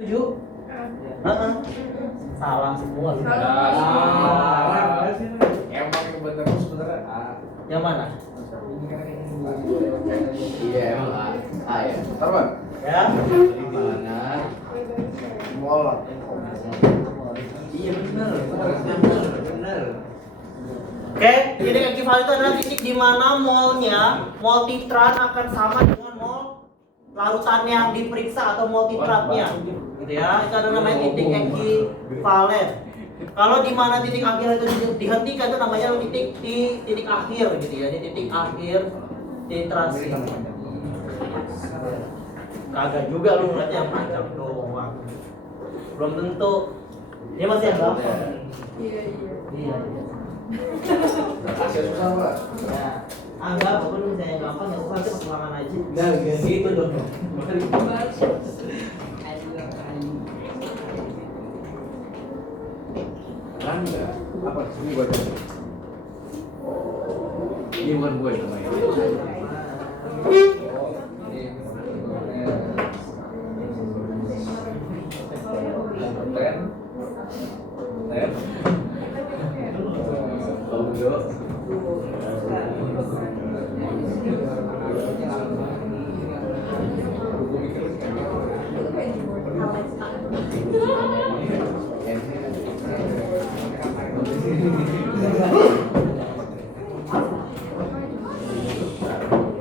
Tujuh? Salah semua. Emang yang bener sebenarnya A. Yang mana? Iya emang A ya. Terbang. Ya. Di mana? Molot. Iya bener. Oke, titik ekivalen itu adalah titik di mana molnya, mol titrat akan sama dengan mol larutan yang diperiksa atau mol titratnya. Gitu ya. Itu adalah namanya titik ekivalen. Kalau di mana titik akhir itu dihentikan itu namanya titik akhir gitu ya. Ini titik akhir titrasi. Kagak juga lu ngeliatnya yang panjang doang. Belum tentu. Ini masih yang gampang. Iya. Asia susah Pak. Ya. Anggap walaupun misalnya gampang ya susah aja ulangan aja. Nah, gitu dong. Kan enggak? Apa sini gua ada. Ini bukan gue namanya.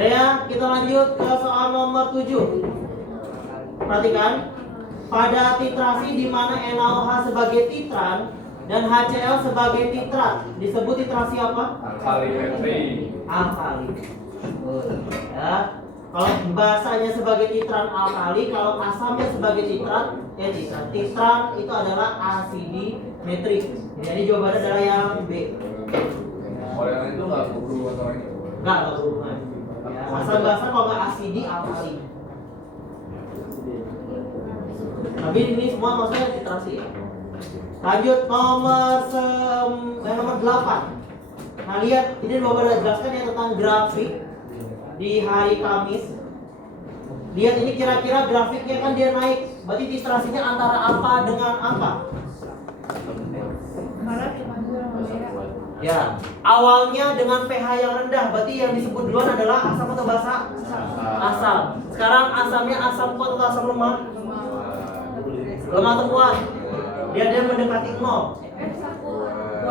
Ya, kita lanjut ke soal nomor 7. Perhatikan, pada titrasi di mana NaOH sebagai titran dan HCl sebagai titrat disebut titrasi apa? Alkalimetri. Alkali. Ya. Kalau basanya sebagai titran alkali, kalau asamnya sebagai titrat, ya titrat. Titran itu adalah asidimetrik. Jadi jawabannya adalah yang B. Kalau yang itu nggak berhubungan sama ini. Enggak berhubungan. Ya, asal basa kalau nggak asidi alkali. Tapi ini semua maksudnya titrasi ya. Lanjut nomor 8. Nah lihat, ini Bapak udah jelaskan ya tentang grafik di hari Kamis. Lihat ini kira-kira grafiknya kan dia naik. Berarti titrasinya antara apa dengan apa? Ya, awalnya dengan pH yang rendah. Berarti yang disebut duluan adalah asam atau basa? Asam. Sekarang asamnya asam kuat atau asam lemah? Lemah atau kuat? Dia mendekati 0.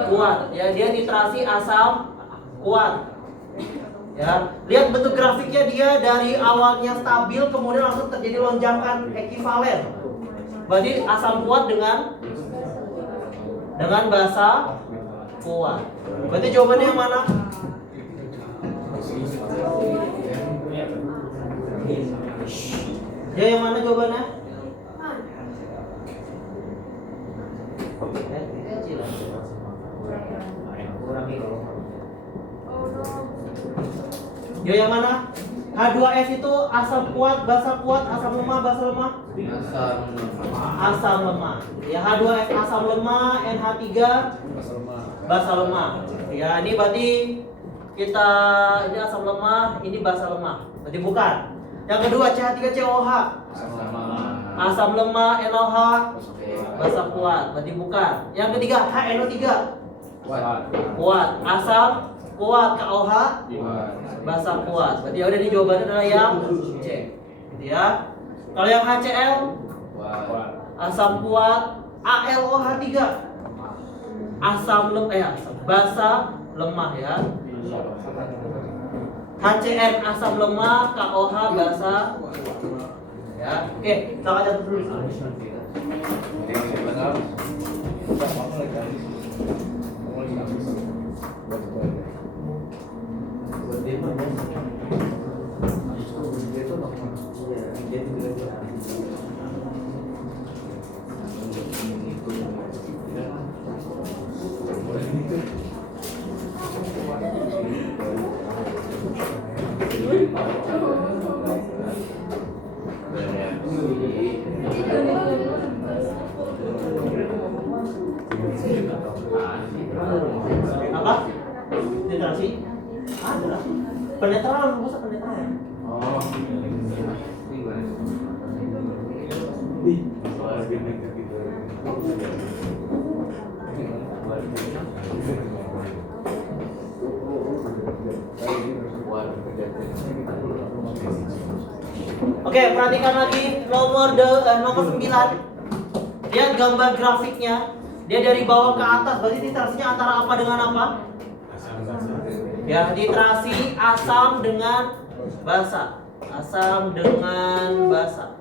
Kuat. Ya, dia titrasi asam kuat. Ya, lihat bentuk grafiknya, dia dari awalnya stabil kemudian langsung terjadi lonjakan ekivalen. Berarti asam kuat dengan basa kuat. Berarti jawabannya yang mana? Ya, yang mana jawabannya? Ya, yang mana? H2S itu asam kuat, basa kuat, asam lemah, basa lemah? Asam lemah. Ya, H2S asam lemah, NH3 basa lemah. Ya, ini berarti ini asam lemah, ini basa lemah. Berarti bukan. Yang kedua CH3COH. Asam lemah, NOH basa kuat. Berarti bukan. Yang ketiga HNO3. Kuat. Asam kuat, KOH basa kuat. Berarti ya udah, ini jawabannya adalah yang C. Gitu ya. Kalau yang HCl asam kuat, ALOH3 asam lemah, basa lemah ya. HCN asam lemah, KOH basa ya. Oke, kita catat dulu. Apa? Titrasi? Ada. Penetral, masa penetral? Oh. Oke, perhatikan lagi nomor 9. Lihat gambar grafiknya. Dia dari bawah ke atas, berarti titrasinya antara apa dengan apa? Ya, titrasi asam dengan basa. Asam dengan basa.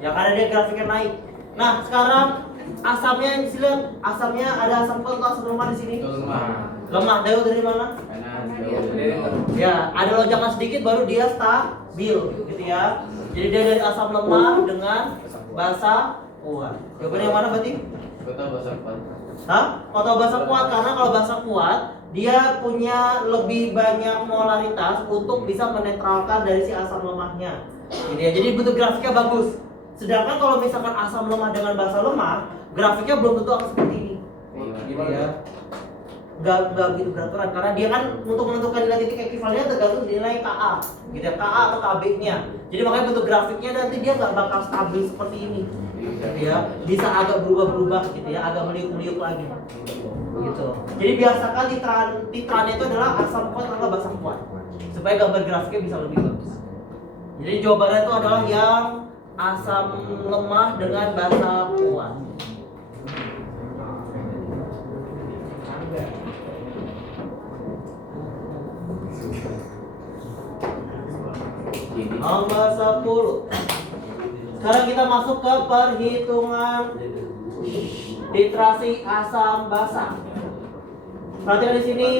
Ya, karena dia grafiknya naik. Nah, sekarang asamnya lihat, asamnya ada asam kuat atau asam lemah di sini? Lemah. Dari mana? Ya, ada lonjakan sedikit baru dia stabil, gitu ya. Jadi dia dari asam lemah dengan basa kuat. Jawabannya yang mana berarti? Kota basa kuat. Hah? Kota basa kuat, karena kalau basa kuat dia punya lebih banyak molaritas untuk bisa menetralkan dari si asam lemahnya. Gitu ya. Jadi bentuk grafiknya bagus. Sedangkan kalau misalkan asam lemah dengan basa lemah, grafiknya belum tentu akan seperti ini. Gitu ya. Nggak begitu beraturan, karena dia kan untuk menentukan nilai titik ekivalennya tergantung nilai Ka, gitu ya, Ka atau Kb-nya. Jadi makanya bentuk grafiknya nanti dia nggak bakal stabil seperti ini, gitu ya. Bisa agak berubah-berubah, gitu ya, agak meliuk-meliuk lagi, gitu. Jadi biasakan titrannya itu adalah asam kuat atau basa kuat, supaya gambar grafiknya bisa lebih bagus. Jadi jawabannya itu adalah yang asam lemah dengan basa kuat. Nomor 10. Sekarang kita masuk ke perhitungan titrasi asam basa. Perhatikan di sini.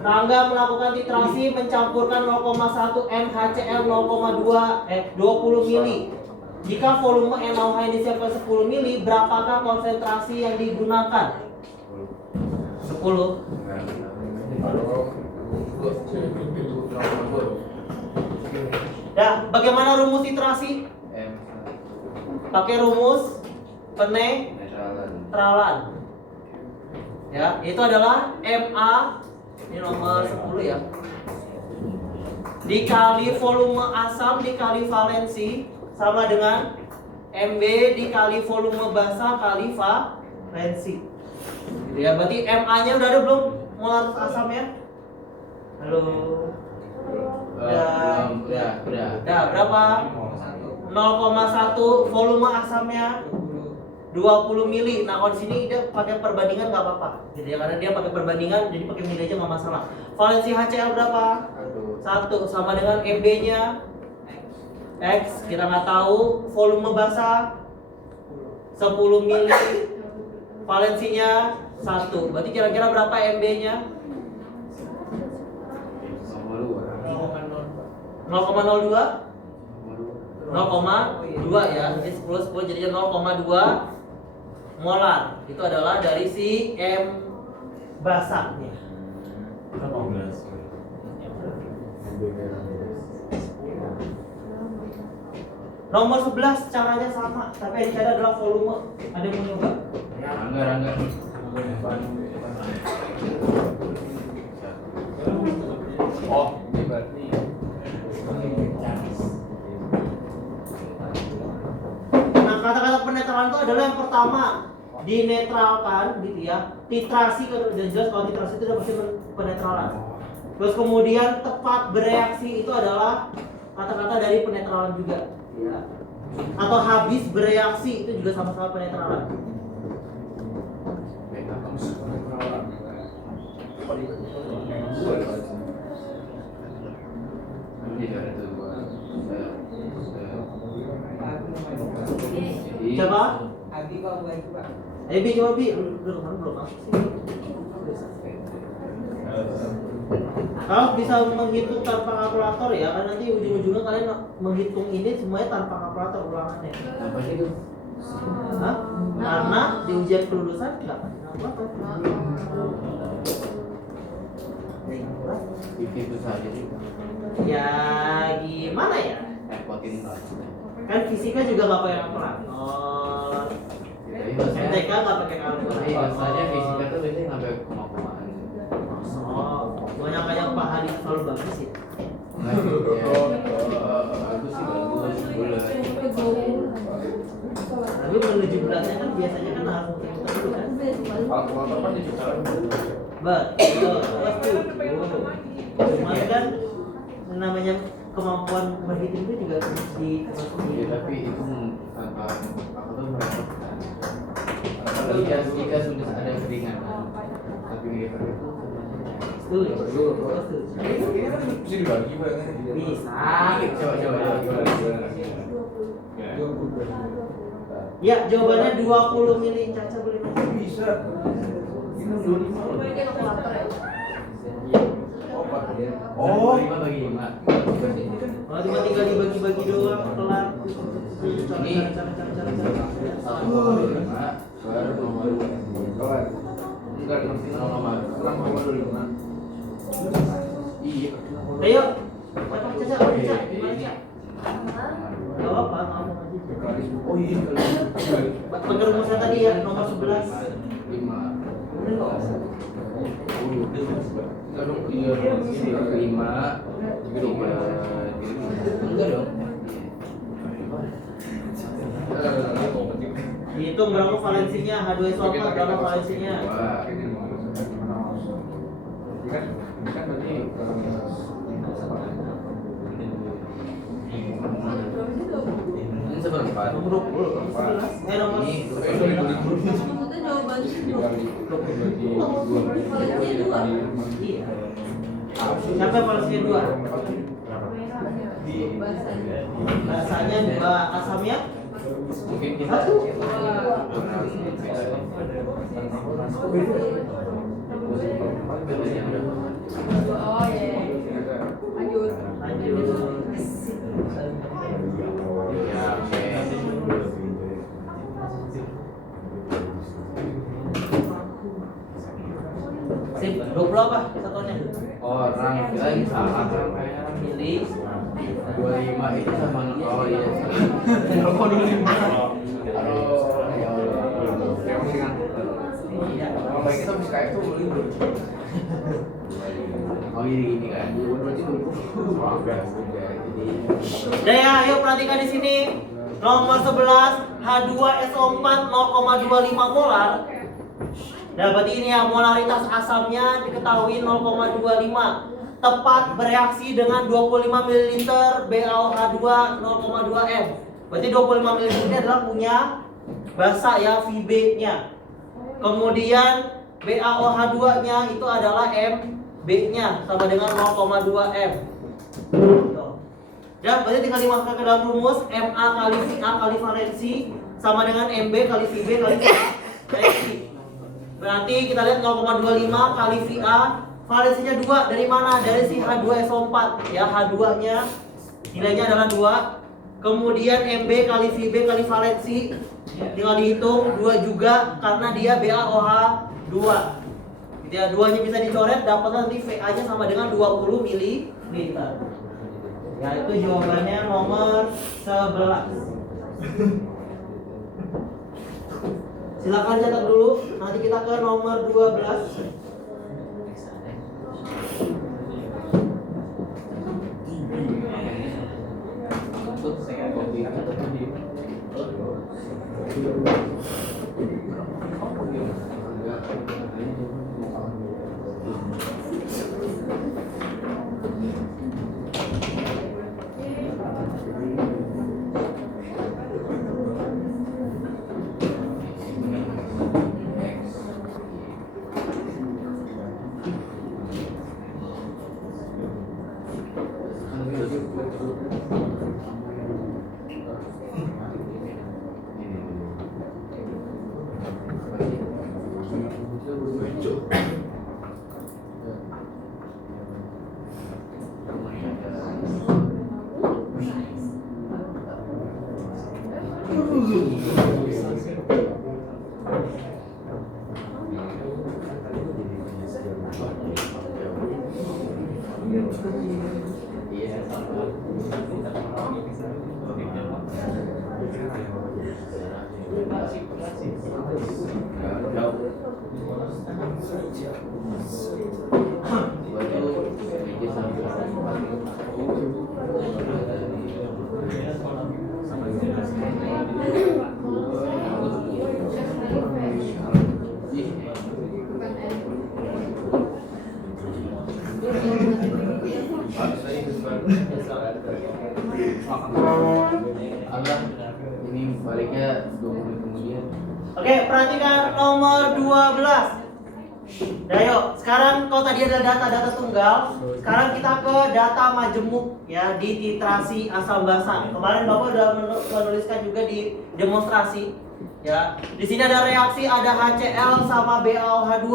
Rangga melakukan titrasi mencampurkan 0,1 NaCl 20 mili. Jika volume NaOH ini disiapkan 10 mili, berapakah konsentrasi yang digunakan? 10. Nah, bagaimana rumus titrasi? Pakai rumus penetralan. Ya, itu adalah Ma, ini nomor 10 ya. Dikali volume asam dikali valensi sama dengan Mb dikali volume basa kali valensi. Gitu ya, berarti Ma-nya udah ada belum? Molar asamnya? Halo. Udah, berapa? 0,1 volume asamnya 20 mili. Nah, kalau di sini dia pakai perbandingan nggak apa-apa, gitu ya, karena dia pakai perbandingan, jadi pakai mili aja nggak masalah. Valensi HCl berapa? 1 sama dengan Mb-nya X, kita nggak tahu. Volume basa 10 mili, valensinya 1. Berarti kira-kira berapa Mb-nya? 0,02 ya, jadi 10 jadinya 0,2 molar. Itu adalah dari si M basahnya. Nomor 11 caranya sama, tapi yang dicari adalah volume. Ada yang mau nyoba? Rangga. Oh, ini berarti kata-kata penetralan itu adalah yang pertama dinetralkan, gitu ya. Titrasi kan udah jelas kalau titrasi itu udah pasti penetralan. Terus kemudian tepat bereaksi itu adalah kata-kata dari penetralan juga, ya. Atau habis bereaksi itu juga sama-sama penetralan. Coba? Abi coba. Abi coba Bi, belum masuk sih. Kalau bisa menghitung tanpa kalkulator ya, kan nanti ujung-ujungnya kalian menghitung ini semuanya tanpa kalkulator ulangannya. apa sih itu? Hah? Karena di ujian kelulusan nggak pakai kalkulator. Itu saja sih. Ya gimana ya? Repotin lah. Kan fisika juga nggak pakai kalkulator. MTK nggak pakai kalkulator. Biasanya fisika tuh biasanya ngambil koma-komaan. Banyak Pak Hadi selalu bagus ya. Bagus sih bagus. Tapi menuju beratnya kan biasanya kan harus muter-muter dulu kan. Kalkulator kan diputar. Betul. Cuman kan namanya kemampuan berhitung itu juga harus Iya, tapi itu tanpa aku tuh merepotkan. Jika sudah ada keringanan, tapi itu Setuju. Bisa dibagi banget. Bisa. coba. Ya, jawabannya 20 mili. Caca boleh nanya. Bisa. Oh, 5 bagi 5. Oh, cuma tinggal dibagi-bagi doang, kelar. Ini satu koma lima baru nomor dua. Enggak ngerti nomor kurang nomor 25. Iya. Ayo. Caca, baca. Gimana, Cak? Gak apa-apa, ngomong aja. Oh iya. Pakai rumusnya tadi ya, nomor 11. 5. Udah nggak usah. Enggak dong, iya 5 enggak dong. Dihitung berapa valensinya, H2SO4 berapa valensinya? Kan berarti Ini seberempat. Nomor 20. 11. Nomor Ini Iya. Siapa valensinya 2? Rasanya 2, asamnya mungkin kita 1. Oh iya. Lanjut. Lanjut. ya oke. Sip, 20 apa satunya? Orang lain salah kan kayaknya orang milih 25 itu sama oh iya. 0,25. Aduh, ya Allah. yang dengan Iya. kalau baik kita bisa kayak tuh beli dulu. Oh ini kan. Berarti dulu. Jadi Udah ya, ayo perhatikan di sini. Nomor 11 H2SO4 0,25 molar. Nah, berarti ini ya molaritas asamnya diketahui 0,25. Tepat bereaksi dengan 25 ml BaOH2 0,2 M. Berarti 25 ml ini adalah punya basa ya, VB-nya. Kemudian BaOH2-nya itu adalah MB-nya sama dengan 0,2 M. Ya, berarti tinggal dimasukkan ke dalam rumus MA kali VA kali valensi sama dengan MB kali VB kali valensi. Berarti kita lihat 0,25 kali VA, valensinya 2 dari mana? Dari si H2SO4 ya, H2-nya nilainya adalah 2. Kemudian MB kali VB kali valensi tinggal dihitung 2 juga karena dia BaOH2. Gitu ya, 2-nya bisa dicoret, dapat nanti VA-nya sama dengan 20 ml. Ya, itu jawabannya nomor 11. Silakan catat dulu, nanti kita ke nomor 12. baliknya 2 menit kemudian. Oke, perhatikan nomor 12. Nah, yuk, sekarang kalau tadi ada data-data tunggal, sekarang kita ke data majemuk ya di titrasi asam basa. Kemarin Bapak udah menuliskan juga di demonstrasi ya. Di sini ada reaksi ada HCl sama BaOH2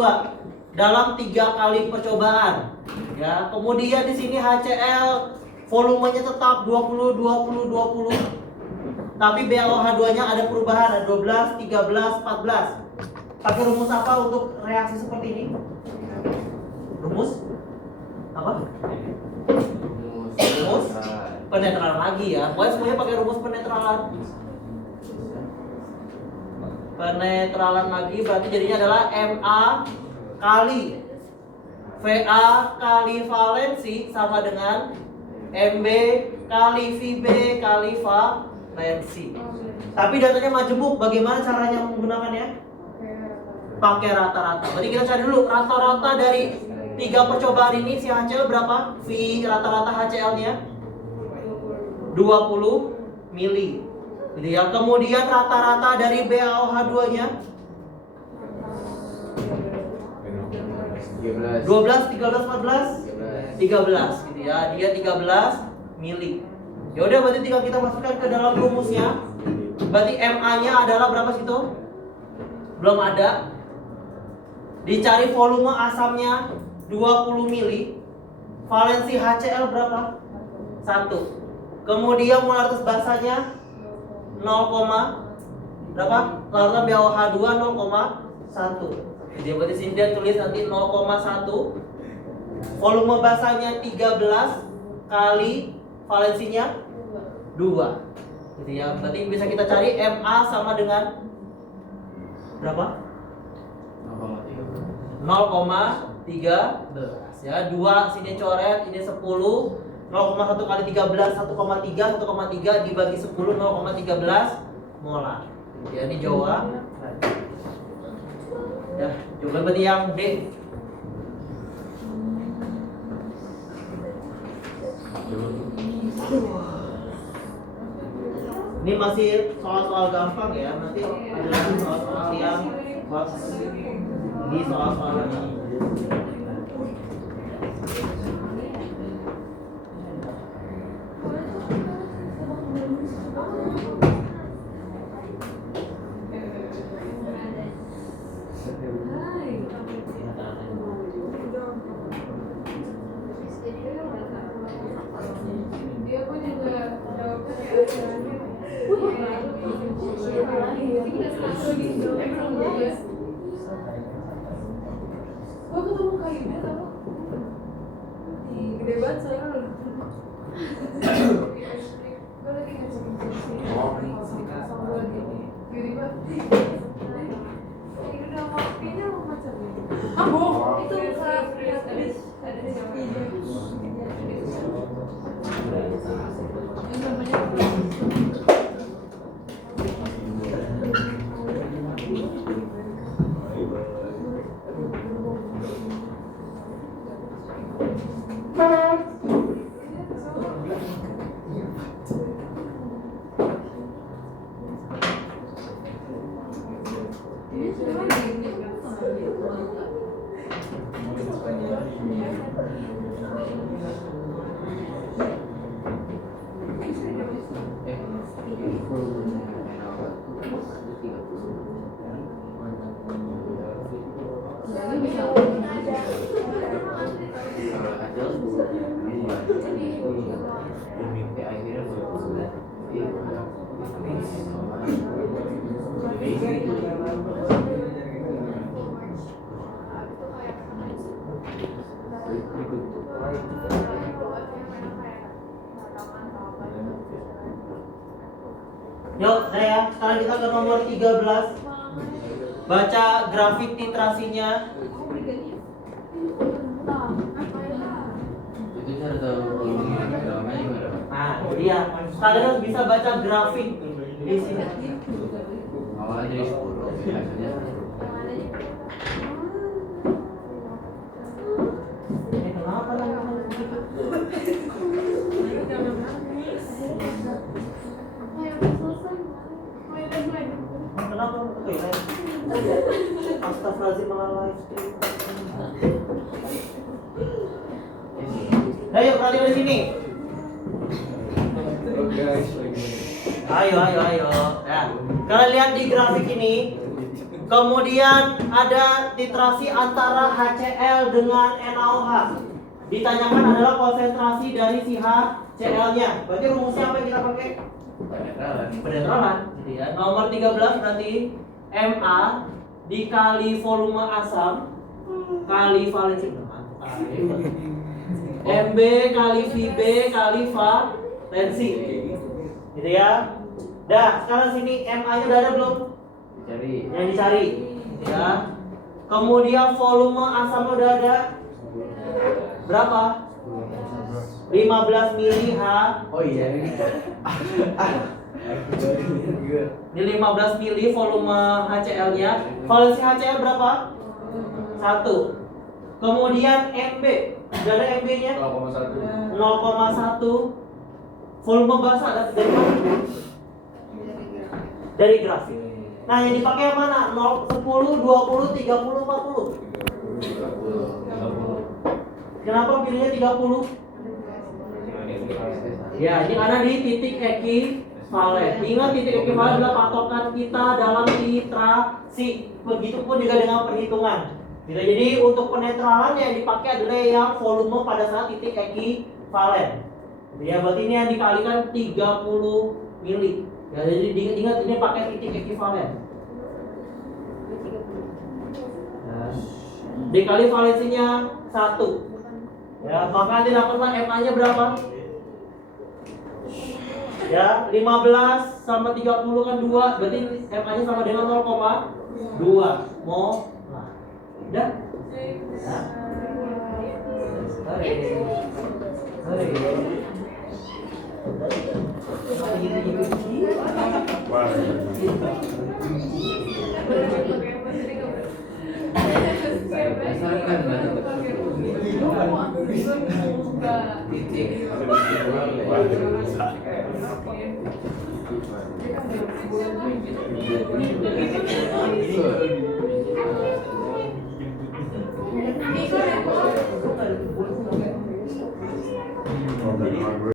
dalam 3 kali percobaan. Ya, kemudian di sini HCl volumenya tetap 20 20 20. Tapi BaOH2-nya ada perubahan, ada 12, 13, 14. Pakai rumus apa untuk reaksi seperti ini? Rumus apa? Rumus penetralan lagi ya. Pokoknya semuanya pakai rumus penetralan. Penetralan lagi berarti jadinya adalah Ma kali Va kali valensi sama dengan Mb kali Vb kali valensi. Tapi datanya majemuk, bagaimana caranya menggunakannya? Pakai rata-rata. Berarti kita cari dulu rata-rata dari 3 percobaan ini si HCl berapa? V rata-rata HCl-nya 20 mili. Gitu ya. Kemudian rata-rata dari BaOH2-nya 12, 13, 14, 13 gitu ya. Dia 13 mili. Ya udah berarti tinggal kita masukkan ke dalam rumusnya. Berarti Ma-nya adalah berapa situ? Belum ada. Dicari volume asamnya 20 mili. Valensi HCl berapa? 1. Kemudian molaritas basanya 0, berapa? Molaritas BaOH2 0,1. Jadi berarti sini dia tulis nanti 0,1. Volume basanya 13 kali valensinya 2. Gitu ya. Berarti bisa kita cari Ma sama dengan berapa? 0,13 ya. 2 sini coret, ini 10. 0,1 kali 13 1,3. 1,3 dibagi 10 0,13 molar. Ya ini jawaban. Ya, jawaban berarti yang D. Ini masih soal-soal gampang ya. Nanti ada lagi soal-soal yang di soal-soal lagi. Gua ketemu kayunya tau di gede banget soalnya. Gua lagi ngecek sama lagi tiba-tiba ini udah kopinya macam ini. Ah bohong, itu ada siapa yang namanya Yuk, saya sekarang kita ke nomor 13. Baca grafik titrasinya. Itu cara tahu volumenya dalamnya gimana? Nah, dia kalian harus bisa baca grafik di sini. Awalnya dari 10, akhirnya Kenapa kenapa? Oke, astagfirullahaladzim malah live stream. Ayo, kalian di sini. Halo guys, lagi. Ayo. Ya. Kalian lihat di grafik ini. Kemudian ada titrasi antara HCl dengan NaOH. Ditanyakan adalah konsentrasi dari si HCl-nya. Berarti rumusnya apa yang kita pakai? Penetralan. Ya. Nomor 13 berarti Ma dikali volume asam kali valensi. MB kali VB kali valensi. Gitu ya. Dah, sekarang sini Ma-nya udah ada belum? Yang dicari. Ya. Kemudian volume asamnya udah ada. Berapa? 15 mili H. Oh iya ini. Ini 15 mili volume HCl-nya. Valensi HCl berapa? 1. Kemudian MB. Udah ada MB-nya? 0,1. 0,1. Volume basah dari mana? Dari grafik. Nah, yang dipakai yang mana? 0, 10, 20, 30, 40. Kenapa pilihnya 30? Ya, ini karena di titik ekivalen. Ingat titik ekivalen adalah patokan kita dalam titrasi. Begitupun juga dengan perhitungan. Gitu. Jadi untuk penetralan yang dipakai adalah yang volume pada saat titik ekivalen. Ya, berarti ini yang dikalikan 30 mili. Ya, jadi ingat ini pakai titik ekivalen. Nah, dikali valensinya 1. Ya, maka nanti dapatlah Ma-nya berapa? Ya, 15 sama 30 kan 2. Berarti Ma-nya sama dengan 0,2 mol. Nah, udah? Ya. Asalkan banget. Titik. Siapa?